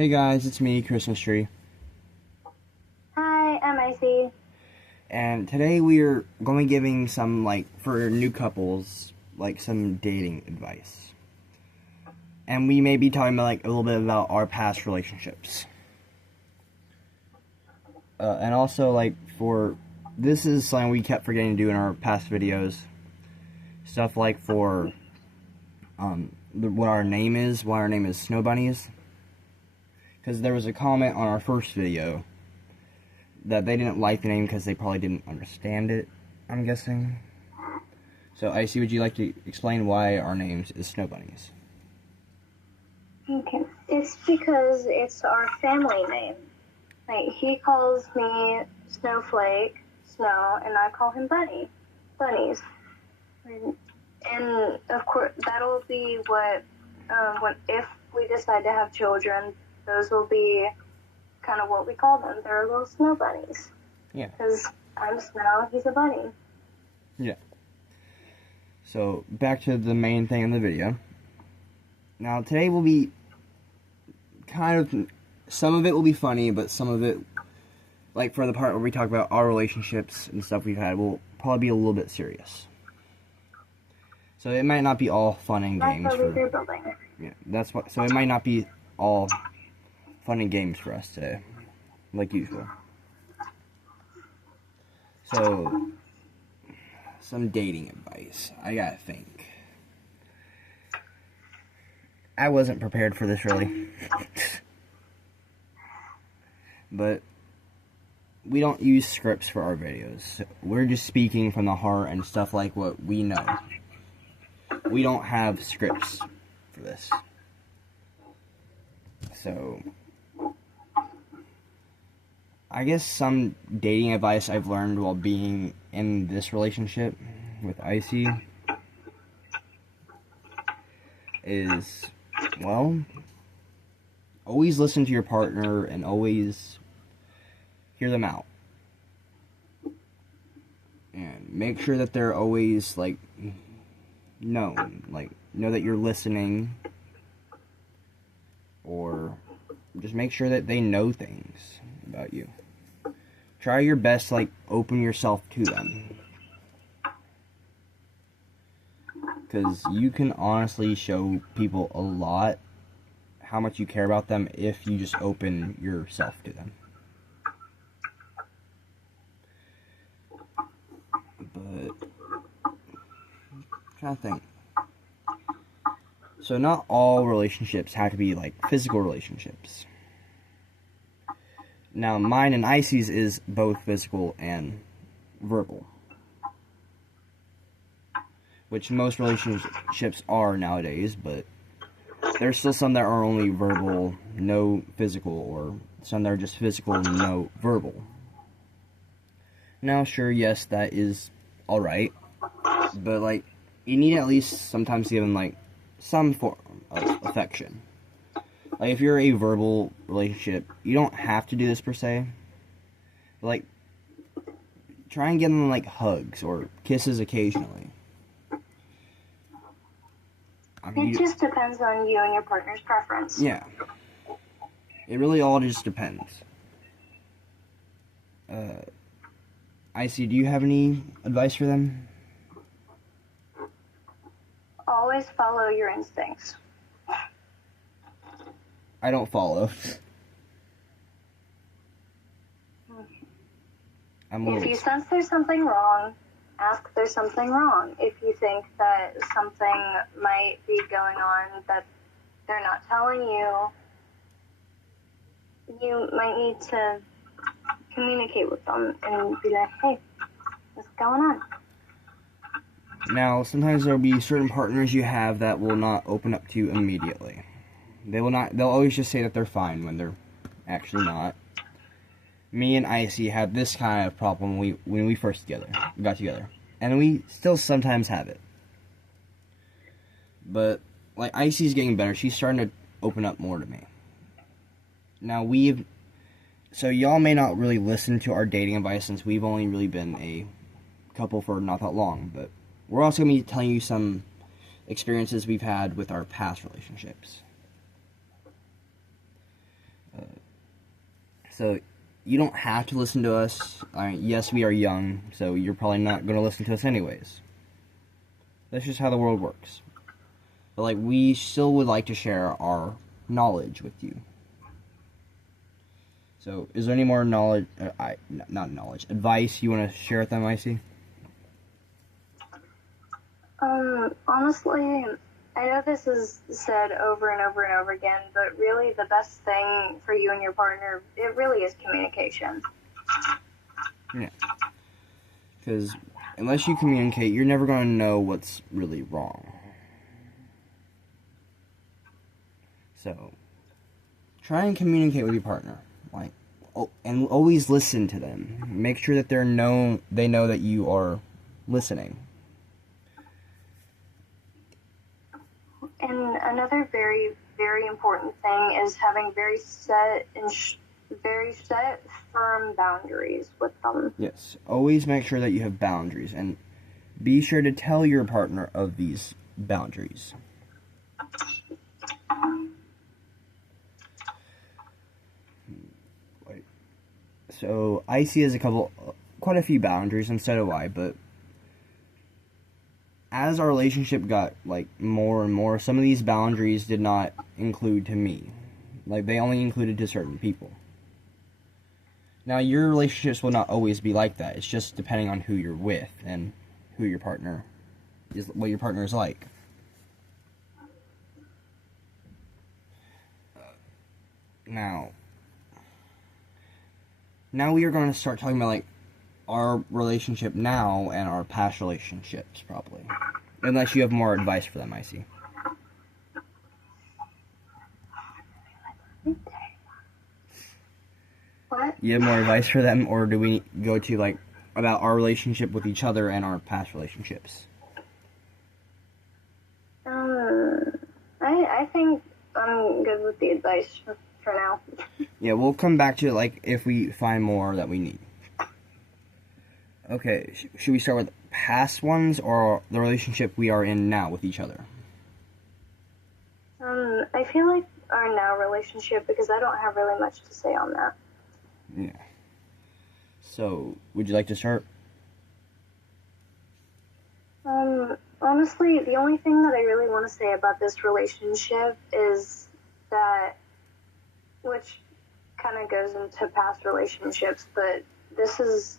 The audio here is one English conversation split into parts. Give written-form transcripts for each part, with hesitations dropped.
Hey guys, it's me, Christmas Tree, Hi, I'm Icy. and today we are going to be giving some, for new couples, some dating advice. And we may be talking about, a little bit about our past relationships. And also, this is something we kept forgetting to do in our past videos. Stuff what our name is, why our name is Snow Bunnies. Because there was a comment on our first video that they didn't like the name because they probably didn't understand it, I'm guessing. So, Icy, would you like to explain why our names is Snow Bunnies? Okay. It's because it's our family name. He calls me Snowflake, Snow, and I call him Bunny, Bunnies. And of course, that'll be if we decide to have children, those will be kind of what we call them. They're little snow bunnies. Yeah. Because I'm Snow, he's a bunny. Yeah. So, back to the main thing in the video. Now, today will be some of it will be funny, but some of it, for the part where we talk about our relationships and stuff we've had, will probably be a little bit serious. So, it might not be all fun and games. That's what we're building. Yeah, so it might not be all fun and games for us today, like usual. So, some dating advice. I gotta think. I wasn't prepared for this, really. But we don't use scripts for our videos. We're just speaking from the heart and stuff like what we know. We don't have scripts for this. So, I guess some dating advice I've learned while being in this relationship with Icy is, always listen to your partner and always hear them out. And make sure that they're always, known. Know that you're listening. Or just make sure that they know things about you. Try your best to, open yourself to them. Because you can honestly show people a lot how much you care about them if you just open yourself to them. But I'm trying to think. So not all relationships have to be physical relationships. Now mine and Icy's is both physical and verbal, which most relationships are nowadays, but there's still some that are only verbal, no physical, or some that are just physical, no verbal. Now, sure, yes, that is alright, but, you need at least sometimes give them, some form of affection. If you're a verbal relationship, you don't have to do this per se. But, try and give them, hugs or kisses occasionally. It just depends on you and your partner's preference. Yeah. It really all just depends. Icy, do you have any advice for them? Always follow your instincts. I don't follow. If you sense there's something wrong, ask if there's something wrong. If you think that something might be going on that they're not telling you, you might need to communicate with them and be like, hey, what's going on? Now, sometimes there'll be certain partners you have that will not open up to you immediately. They'll always just say that they're fine when they're actually not. Me and Icy had this kind of problem when we first got together. And we still sometimes have it. But, Icy's getting better. She's starting to open up more to me. Now, so y'all may not really listen to our dating advice since we've only really been a couple for not that long. But we're also going to be telling you some experiences we've had with our past relationships. So you don't have to listen to us. Yes, we are young, so you're probably not going to listen to us anyways. That's just how the world works. But like, we still would like to share our knowledge with you. So, is there any more knowledge? Not knowledge, advice you want to share with them, Icy? Honestly, I know this is said over and over and over again, but really the best thing for you and your partner, it really is communication. Yeah. Because unless you communicate, you're never going to know what's really wrong. So, try and communicate with your partner. Like, and always listen to them. Make sure that they know that you are listening. And another very, very important thing is having very set, firm boundaries with them. Yes, always make sure that you have boundaries, and be sure to tell your partner of these boundaries. So, Icy has quite a few boundaries, and so do I, but as our relationship got, like, more and more, some of these boundaries did not include to me. Like, they only included to certain people. Now, your relationships will not always be like that. It's just depending on who you're with and who your partner is, what your partner is like. Now we are going to start talking about, like, our relationship now and our past relationships, probably. Unless you have more advice for them, Icy. What? You have more advice for them, or do we go to, like, about our relationship with each other and our past relationships? I think I'm good with the advice for now. Yeah, we'll come back to it, like, if we find more that we need. Okay, should we start with past ones or the relationship we are in now with each other? I feel like our now relationship, because I don't have really much to say on that. Yeah. So, would you like to start? Honestly, the only thing that I really want to say about this relationship is that, which kind of goes into past relationships, but this is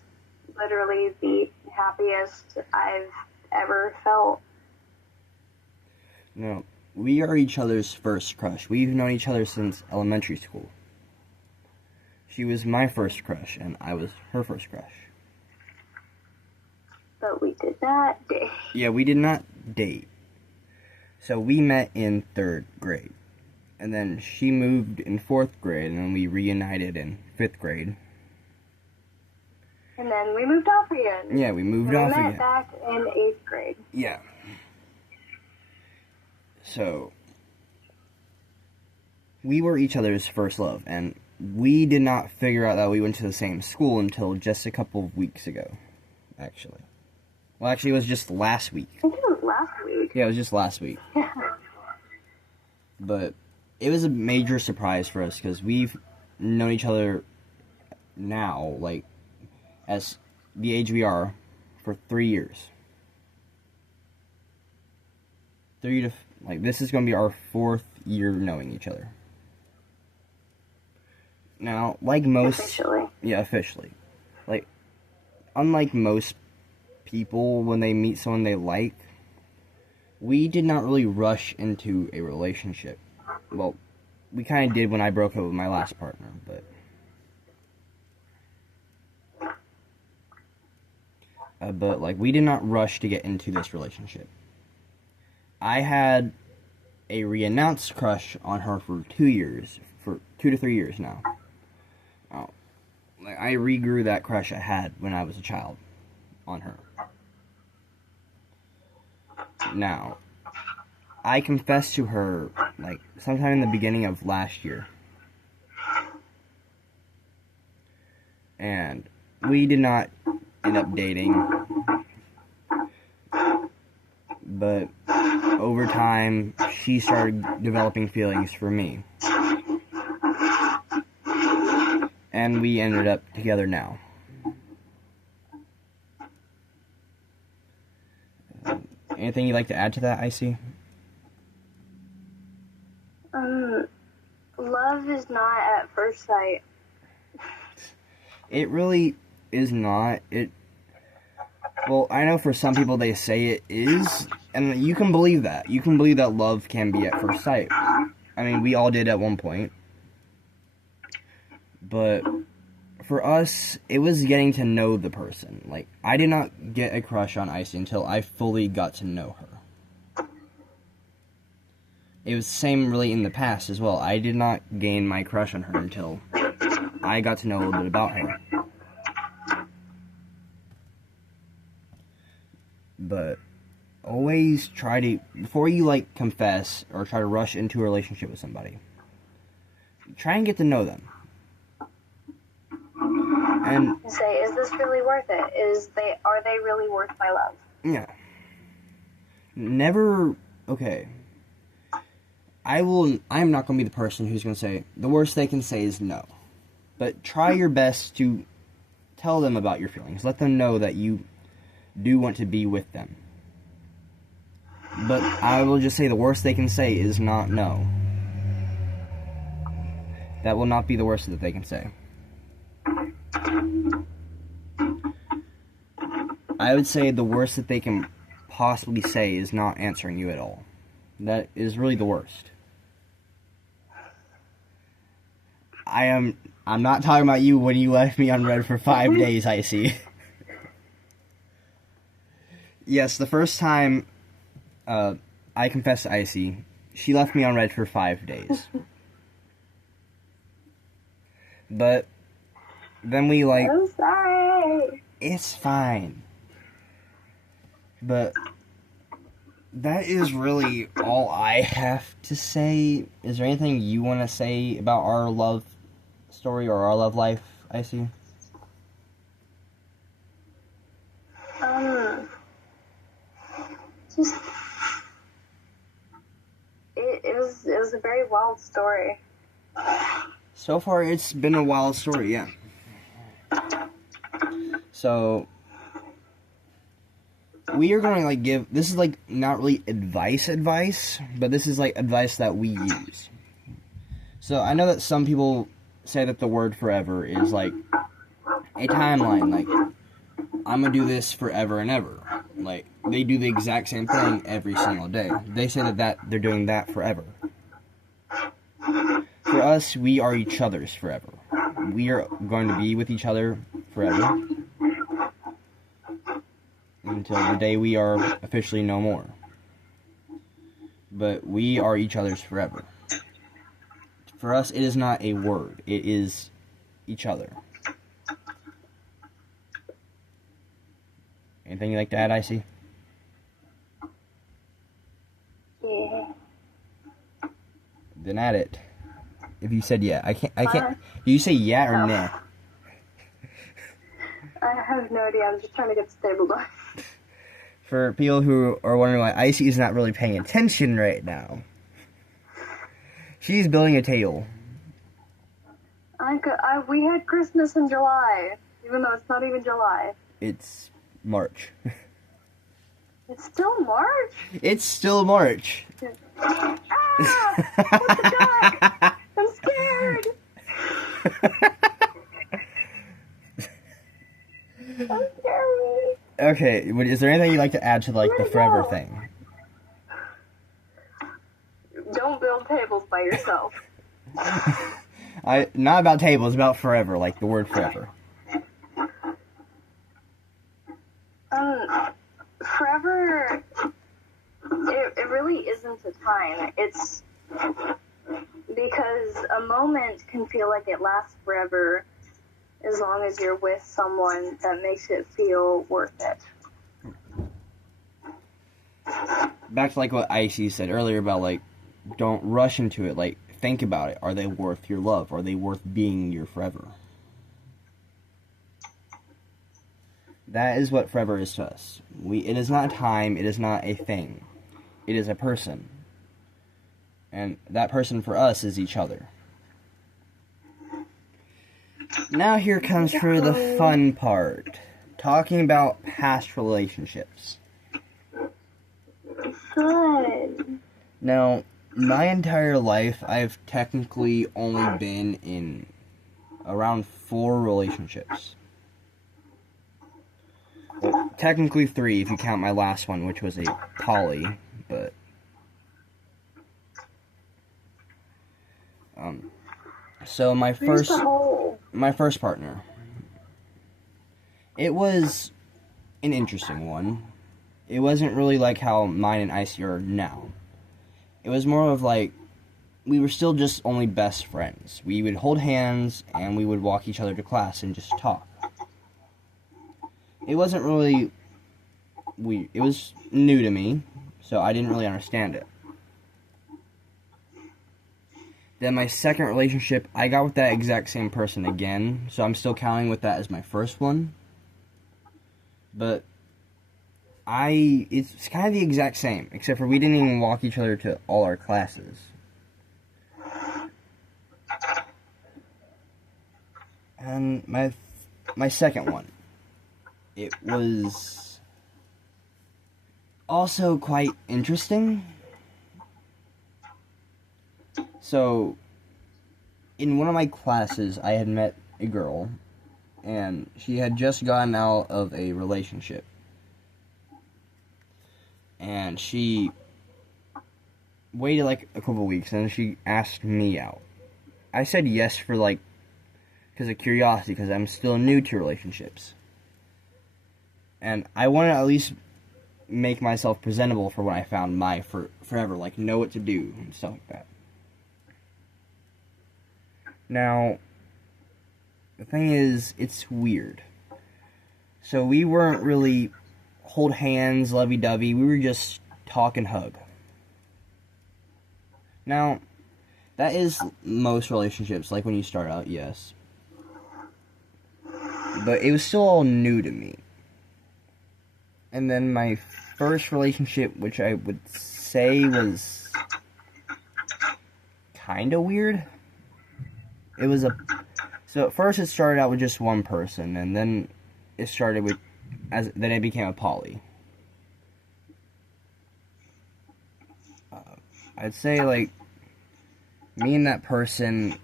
literally the happiest I've ever felt. No, we are each other's first crush. We've known each other since elementary school. She was my first crush, and I was her first crush. But we did not date. Yeah, we did not date. So we met in 3rd grade. And then she moved in 4th grade, and then we reunited in 5th grade. And then we moved off again. Yeah, we moved off again. We met back in 8th grade. Yeah. So, we were each other's first love, and we did not figure out that we went to the same school until just a couple of weeks ago, actually. Well, actually, it was just last week. I think it was last week. Yeah, it was just last week. But it was a major surprise for us, because we've known each other now, like, as the age we are, for 3 years. This is going to be our 4th year knowing each other. Now, like most... Officially. Yeah, officially. Like, unlike most people, when they meet someone they like, we did not really rush into a relationship. Well, we kind of did when I broke up with my last partner, but... we did not rush to get into this relationship. I had a re-announced crush on her for 2 years, for 2 to 3 years now. I regrew that crush I had when I was a child on her. Now, I confessed to her, like, sometime in the beginning of last year. And we did not end up dating. But over time, she started developing feelings for me. and we ended up together now. Anything you'd like to add to that, Icy? Love is not at first sight. It really is not. Well, I know for some people they say it is, and you can believe that. You can believe that love can be at first sight. I mean, we all did at one point. But for us, it was getting to know the person. Like, I did not get a crush on Icy until I fully got to know her. It was the same really in the past as well. I did not gain my crush on her until I got to know a little bit about her. But always try to, before you like confess or try to rush into a relationship with somebody, try and get to know them. And say, is this really worth it? Are they really worth my love? Yeah. Never, okay. I'm not going to be the person who's going to say, the worst they can say is no. But try your best to tell them about your feelings. Let them know that you do want to be with them. But I will just say the worst they can say is not no. That will not be the worst that they can say. I would say the worst that they can possibly say is not answering you at all. That is really the worst. I'm not talking about you when you left me on red for 5 days, Icy. Yes, the first time I confessed to Icy, she left me on red for 5 days. But then we like... I'm sorry. It's fine. But that is really all I have to say. Is there anything you want to say about our love story or our love life, Icy? Just it was a very wild story. So far, it's been a wild story, yeah. So we are going to like give, this is like not really advice, but this is like advice that we use. So I know that some people say that the word forever is like a timeline, like I'm gonna do this forever and ever. Like they do the exact same thing every single day. They say that they're doing that forever. For us, we are each other's forever. We are going to be with each other forever. Until the day we are officially no more. But we are each other's forever. For us, it is not a word. It is each other. Anything you'd like to add, Icy? Yeah. Then add it. If you said yeah. I can't. Do you say yeah or nah? I have no idea. I'm just trying to get stable on. For people who are wondering why Icy is not really paying attention right now, she's building a table. We had Christmas in July, even though it's not even July. It's March. It's still March? It's still March. Ah! What the God? I'm scared. I'm scared. Okay, is there anything you'd like to add to like the forever thing? Don't build tables by yourself. Not about tables, it's about forever, like the word forever. Forever, it really isn't a time. It's because a moment can feel like it lasts forever as long as you're with someone that makes it feel worth it. Back to like what Icy said earlier about like, don't rush into it, like think about it. Are they worth your love? Are they worth being your forever? That is what forever is to us. It is not a time, it is not a thing. It is a person. And that person for us is each other. Now here comes for the fun part. Talking about past relationships. Fun. Now, my entire life, I've technically only been in around 4 relationships. Well, technically 3 if you count my last one, which was a poly, but... So my Where's the hole? first partner, it was an interesting one. It wasn't really like how mine and Icy are now. It was more of like, we were still just only best friends. We would hold hands and we would walk each other to class and just talk. It wasn't really it was new to me, so I didn't really understand it. Then my second relationship, I got with that exact same person again, so I'm still counting with that as my first one. But it's kind of the exact same, except for we didn't even walk each other to all our classes. And my second one, it was also quite interesting. So, in one of my classes, I had met a girl, and she had just gotten out of a relationship. And she waited like a couple weeks, and then she asked me out. I said yes for because of curiosity, because I'm still new to relationships. And I want to at least make myself presentable for when I found my forever, know what to do and stuff like that. Now, the thing is, it's weird. So we weren't really hold hands, lovey-dovey. We were just talk and hug. Now, that is most relationships, like when you start out, yes. But it was still all new to me. And then my first relationship, which I would say was kind of weird. So at first it started out with just one person, and then it started with, then it became a poly. I'd say, me and that person,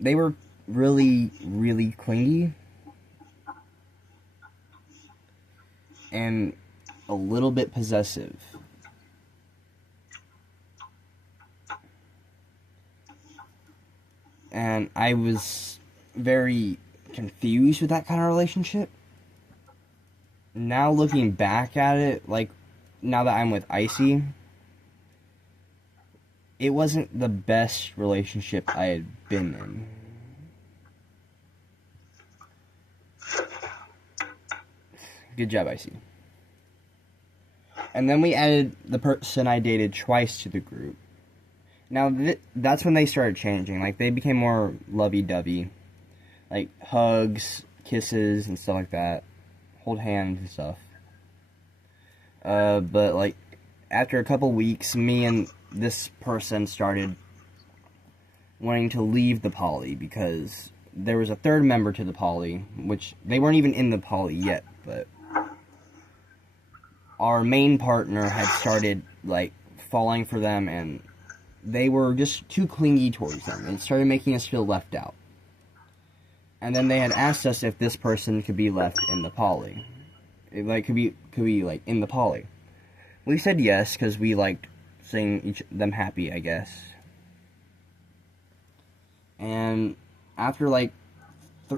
they were really, really clingy. And a little bit possessive. And I was very confused with that kind of relationship. Now looking back at it, now that I'm with Icy, it wasn't the best relationship I had been in. Good job, Icy. And then we added the person I dated twice to the group. Now, that's when they started changing. They became more lovey-dovey. Hugs, kisses, and stuff like that. Hold hands and stuff. But, after a couple weeks, me and this person started wanting to leave the poly because there was a third member to the poly, which they weren't even in the poly yet, but our main partner had started, falling for them, and they were just too clingy towards them. It started making us feel left out. And then they had asked us if this person could be left in the poly. Could be in the poly. We said yes, because we liked seeing them happy, I guess. And after,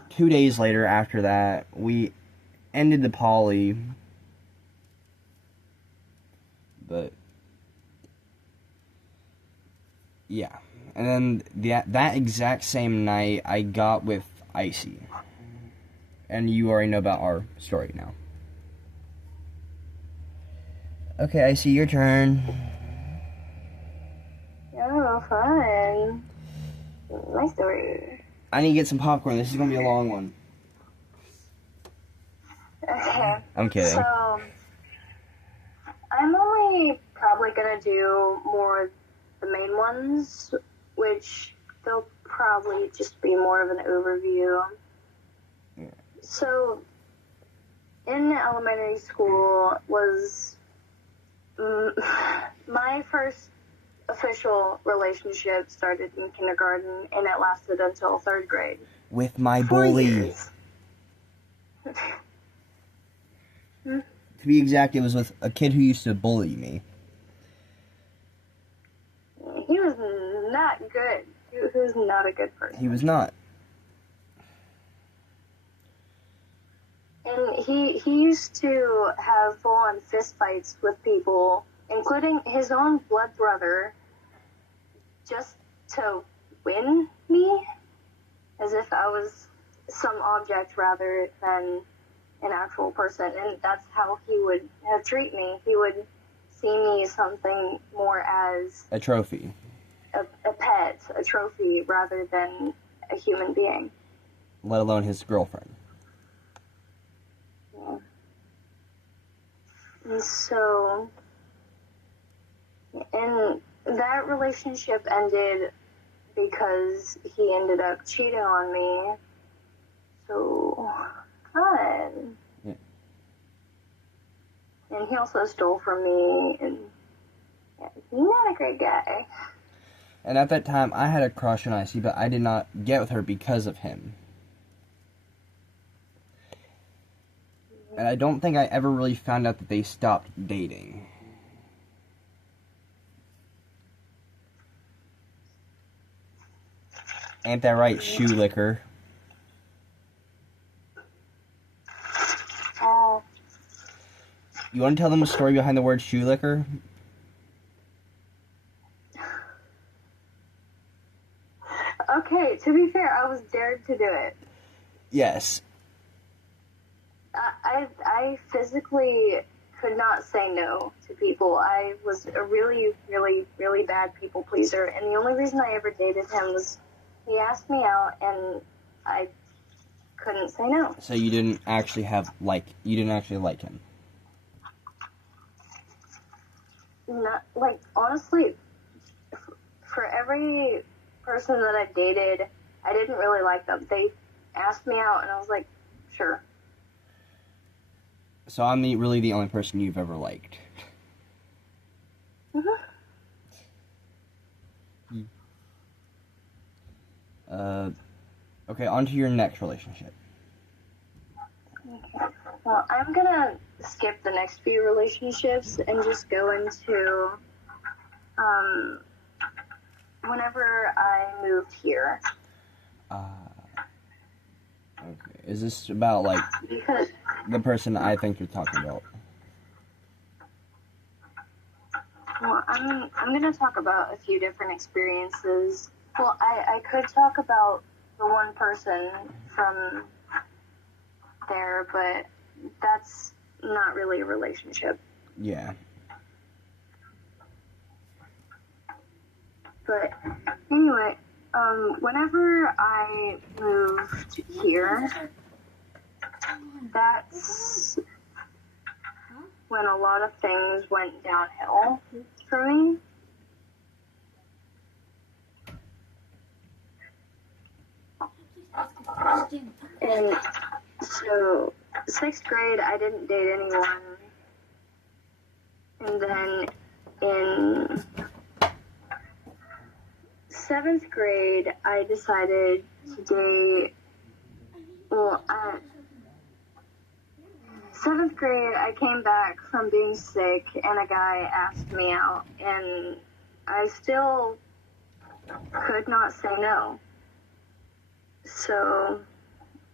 2 days later after that, we ended the poly. But yeah, and then that exact same night, I got with Icy, and you already know about our story now. Okay, Icy, your turn. Oh, fun. My story. I need to get some popcorn. This is gonna be a long one. Okay. I'm kidding. So, I'm only probably gonna do more the main ones, which they'll probably just be more of an overview. Yeah. So, in elementary school was my first official relationship started in kindergarten, and it lasted until 3rd grade. With my 4 bully. years. To be exact, it was with a kid who used to bully me. He was not good. He was not a good person. He was not. And he used to have full-on fist fights with people, including his own blood brother, just to win me, as if I was some object rather than an actual person. And that's how he would treat me. He would see me as something more as A trophy. a pet, a trophy, rather than a human being. Let alone his girlfriend. Yeah. And so, and that relationship ended because he ended up cheating on me. So, fun. Yeah. And he also stole from me, and yeah, he's not a great guy. And at that time, I had a crush on Icy, but I did not get with her because of him. And I don't think I ever really found out that they stopped dating. Ain't that right, shoe licker? You want to tell them a story behind the word shoe licker? Okay, to be fair, I was dared to do it. Yes. I physically could not say no to people. I was a really, really, really bad people pleaser, and the only reason I ever dated him was he asked me out, and I couldn't say no. So you didn't actually like him? Not, like, honestly, for every person that I dated, I didn't really like them. They asked me out, and I was like, sure. So I'm really the only person you've ever liked. Mm-hmm. Okay, on to your next relationship. Okay. Well, I'm gonna skip the next few relationships and just go into whenever I moved here. Okay. Is this about, like, Because the person I think you're talking about? well, I'm gonna talk about a few different experiences. Well, I could talk about the one person from there, but that's not really a relationship. Yeah. But anyway, whenever I moved here, that's when a lot of things went downhill for me. And so, 6th grade, I didn't date anyone. And then in 7th grade, I decided to date, well, 7th grade, I came back from being sick, and a guy asked me out, and I still could not say no. So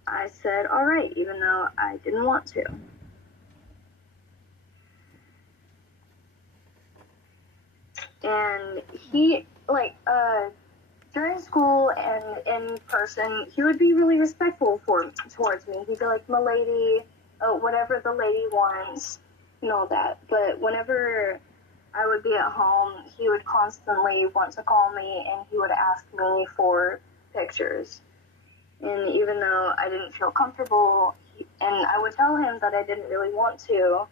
I said, all right, even though I didn't want to. And he, like, during school and in person, he would be really respectful towards me. He'd be like, "M'lady, whatever the lady wants," and all that. But whenever I would be at home, he would constantly want to call me, and he would ask me for pictures. And even though I didn't feel comfortable, and I would tell him that I didn't really want to,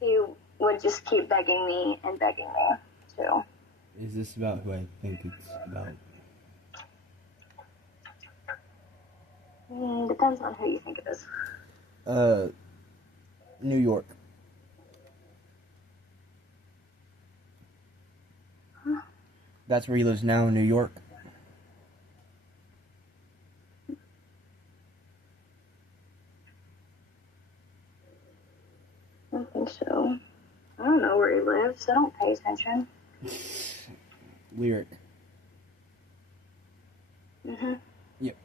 he would just keep begging me and begging me to. Is this about who I think it's about? depends on who you think it is. New York. Huh? That's where he lives now, New York. I don't think so. I don't know where he lives. I don't pay attention. Lyric. Yep.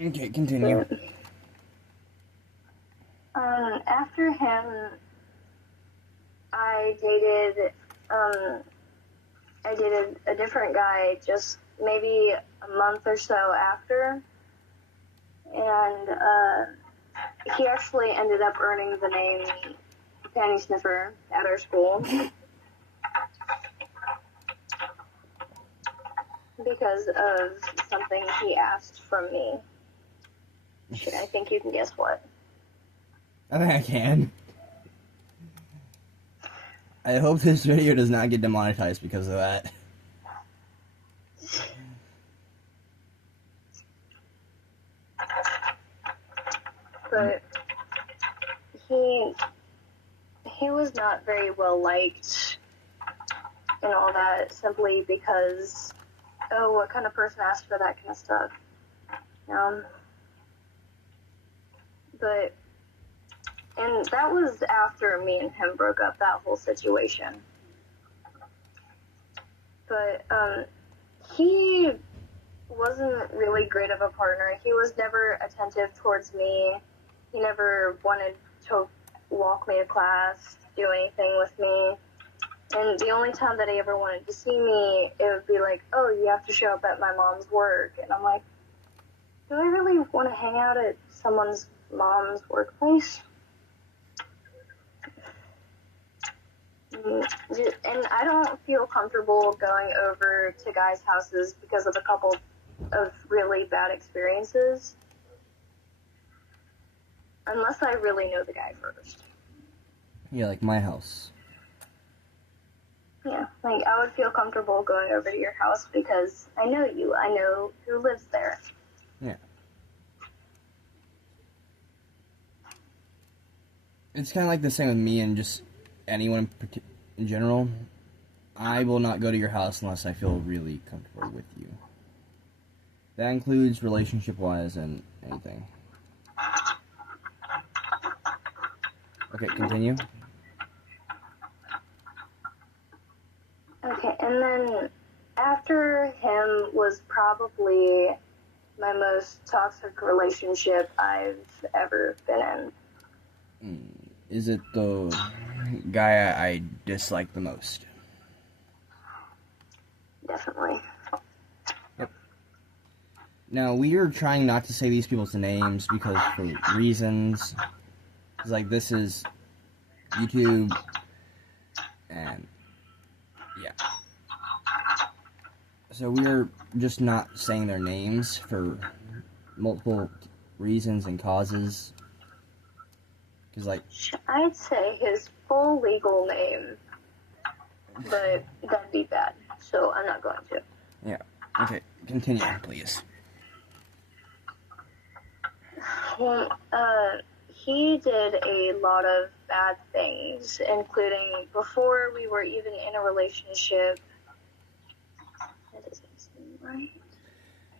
Okay, continue. After him, I dated a different guy just maybe a month or so after, and he actually ended up earning the name Panty Sniffer at our school because of something he asked from me. Shit, I think you can guess what. I think I can. I hope this video does not get demonetized because of that. But he was not very well liked and all that simply because, oh, what kind of person asked for that kind of stuff? And that was after me and him broke up, that whole situation. But he wasn't really great of a partner. He was never attentive towards me. He never wanted to walk me to class, do anything with me. And the only time that he ever wanted to see me, it would be like, oh, you have to show up at my mom's work. And I'm like, do I really want to hang out at someone's mom's workplace? And I don't feel comfortable going over to guys' houses because of a couple of really bad experiences. Unless I really know the guy first. Yeah, like my house. Yeah, like I would feel comfortable going over to your house because I know you. I know who lives there. Yeah. It's kind of like the same with me and just anyone in general. I will not go to your house unless I feel really comfortable with you. That includes relationship-wise and anything. Okay, continue. Okay, and then after him was probably my most toxic relationship I've ever been in. Is it the guy I dislike the most? Definitely. Yep. Now, we are trying not to say these people's names because for reasons. Like, this is YouTube, and yeah. So we're just not saying their names for multiple reasons and causes. Because, like, I'd say his full legal name, but that'd be bad, so I'm not going to. Yeah. Okay, continue, please. He did a lot of bad things, including before we were even in a relationship. That doesn't seem right.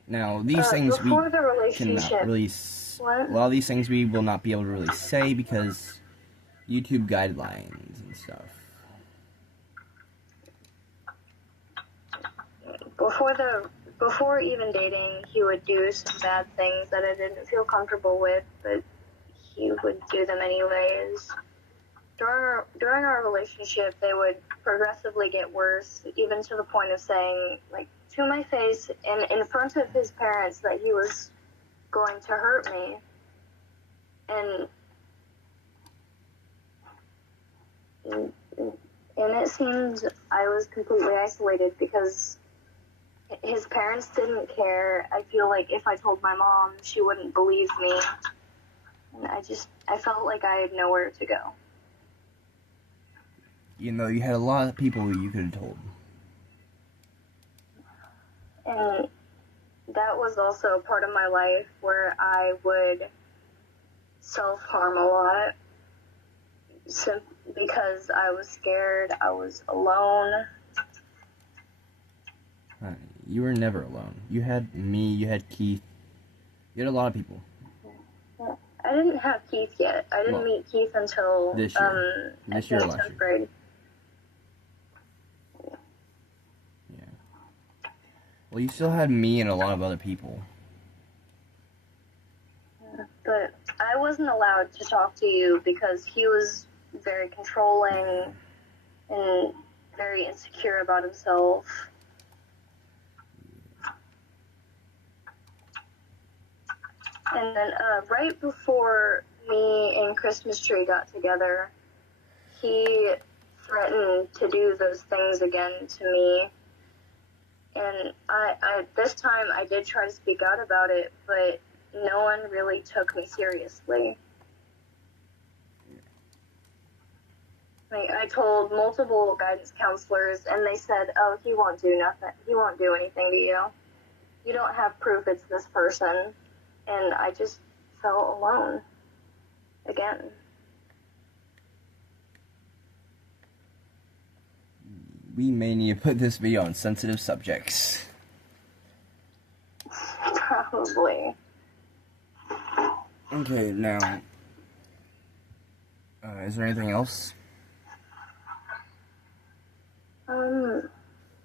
Now, these things we before the relationship, cannot really... What? A lot of these things we will not be able to really say because YouTube guidelines and stuff. Before even dating, he would do some bad things that I didn't feel comfortable with, but he would do them anyways. During our relationship, they would progressively get worse, even to the point of saying, like, to my face and in front of his parents that he was going to hurt me. And it seemed I was completely isolated because his parents didn't care. I feel like if I told my mom, she wouldn't believe me. And I felt like I had nowhere to go. You know, you had a lot of people you could have told. And that was also a part of my life where I would self-harm a lot because I was scared, I was alone. You were never alone. You had me, you had Keith, you had a lot of people. I didn't have Keith yet. I didn't meet Keith until this year. This year or last 10th year? grade. Yeah. Well, you still had me and a lot of other people. But I wasn't allowed to talk to you because he was very controlling and very insecure about himself. And then right before me and Christmas Tree got together, he threatened to do those things again to me. And I this time I did try to speak out about it, but no one really took me seriously. Like, I told multiple guidance counselors, and they said, "Oh, he won't do nothing. He won't do anything to you. You don't have proof it's this person." And I just felt alone again. We may need to put this video on sensitive subjects. Probably. Okay, now, is there anything else?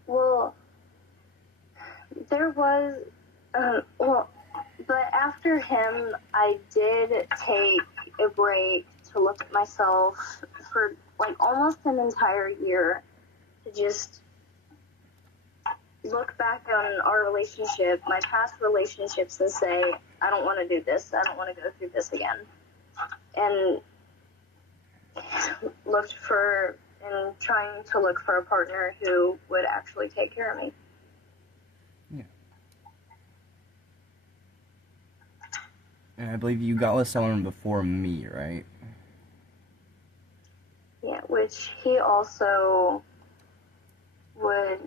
Well, there was, but after him, I did take a break to look at myself for, like, almost an entire year to just look back on our relationship, my past relationships, and say, I don't want to do this. I don't want to go through this again. And trying to look for a partner who would actually take care of me. Yeah. And I believe you got with someone before me, right? Yeah, which he also would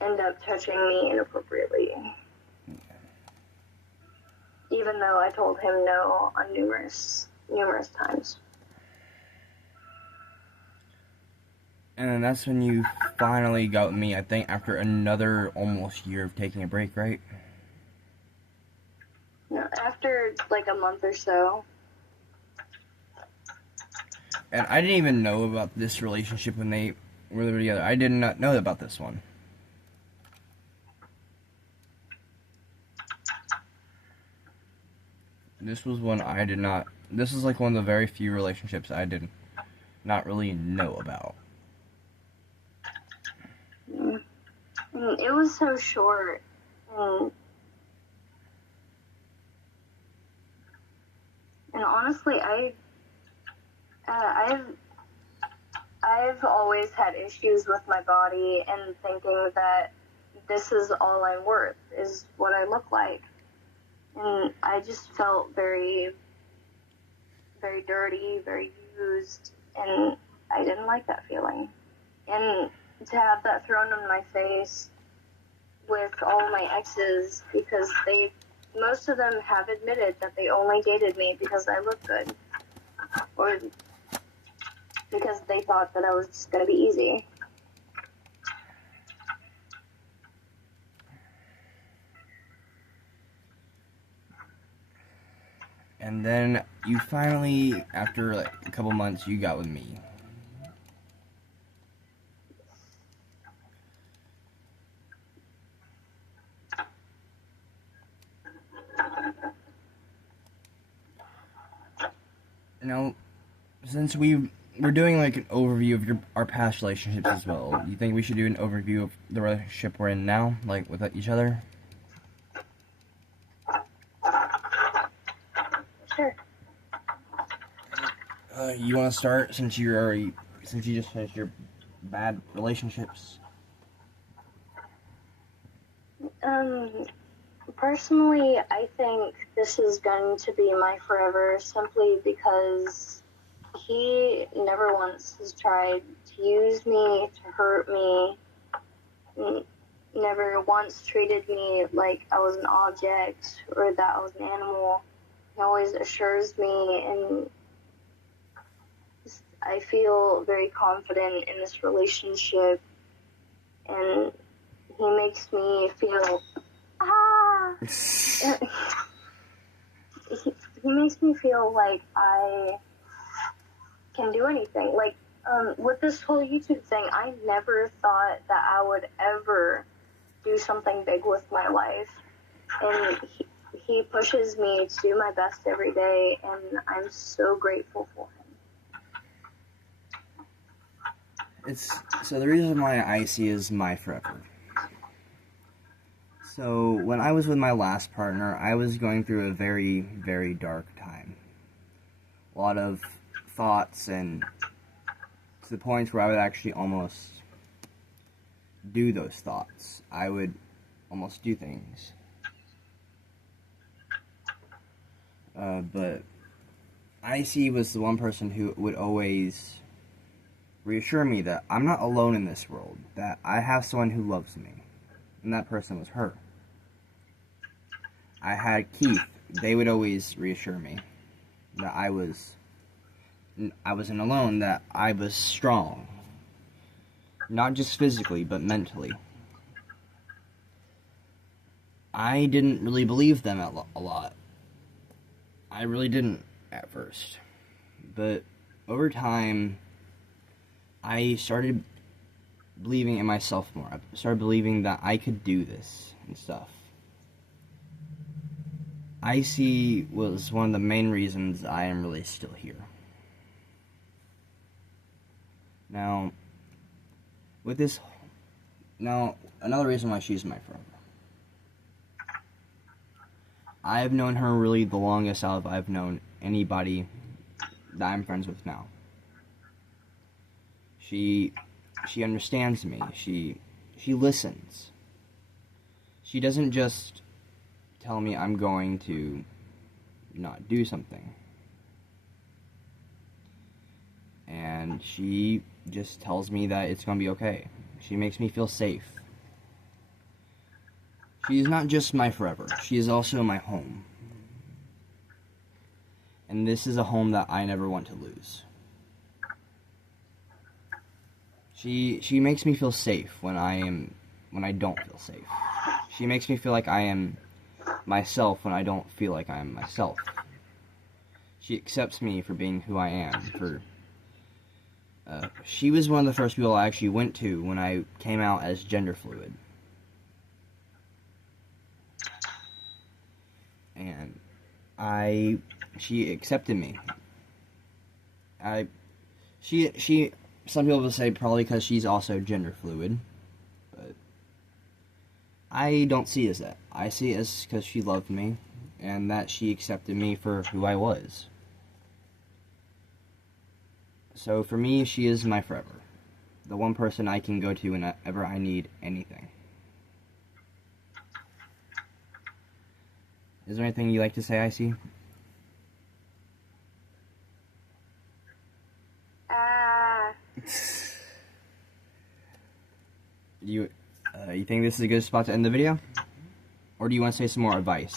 end up touching me inappropriately. Yeah. Even though I told him no on numerous times. And then that's when you finally got with me, I think, after another almost year of taking a break, right? No, after like a month or so. And I didn't even know about this relationship when they were together. I did not know about this one. This was one I did not... This is like one of the very few relationships I did not really know about. It was so short. And honestly, I've always had issues with my body and thinking that this is all I'm worth, is what I look like. And I just felt very, very dirty, very used, and I didn't like that feeling. And to have that thrown in my face with all my exes, because most of them have admitted that they only dated me because I looked good, or because they thought that I was just going to be easy. And then you finally, after like a couple months, you got with me. Now, since we're doing like an overview of our past relationships as well, do you think we should do an overview of the relationship we're in now, like with each other? Sure. You want to start since you just finished your bad relationships? Personally, I think this is going to be my forever, simply because he never once has tried to use me, to hurt me, never never once treated me like I was an object or that I was an animal. He always assures me, and I feel very confident in this relationship, and he makes me feel he makes me feel like I can do anything. Like, with this whole YouTube thing, I never thought that I would ever do something big with my life. And he pushes me to do my best every day, and I'm so grateful for him. So the reason why Icy is my forever. So when I was with my last partner, I was going through a very, very dark time. A lot of thoughts, and to the point where I would actually almost do those thoughts. I would almost do things. But Icy was the one person who would always reassure me that I'm not alone in this world, that I have someone who loves me, and that person was her. I had Keith. They would always reassure me that I wasn't alone, that I was strong. Not just physically, but mentally. I didn't really believe them a lot. I really didn't at first. But over time, I started believing in myself more. I started believing that I could do this and stuff. Icy was one of the main reasons I am really still here. Now, another reason why she's my forever. I've known her really the longest out of I've known anybody that I'm friends with now. She understands me. She listens. She doesn't just tell me I'm going to not do something. And she just tells me that it's going to be okay. She makes me feel safe. She is not just my forever. She is also my home. And this is a home that I never want to lose. She makes me feel safe when I don't feel safe. She makes me feel like I am myself when I don't feel like I am myself. She accepts me for being who I am. She was one of the first people I actually went to when I came out as gender fluid. And she accepted me. Some people will say probably because she's also gender fluid, but I don't see it as that. I see it as because she loved me, and that she accepted me for who I was. So for me, she is my forever. The one person I can go to whenever I need anything. Is there anything you'd like to say, Icy? You think this is a good spot to end the video? Or do you want to say some more advice?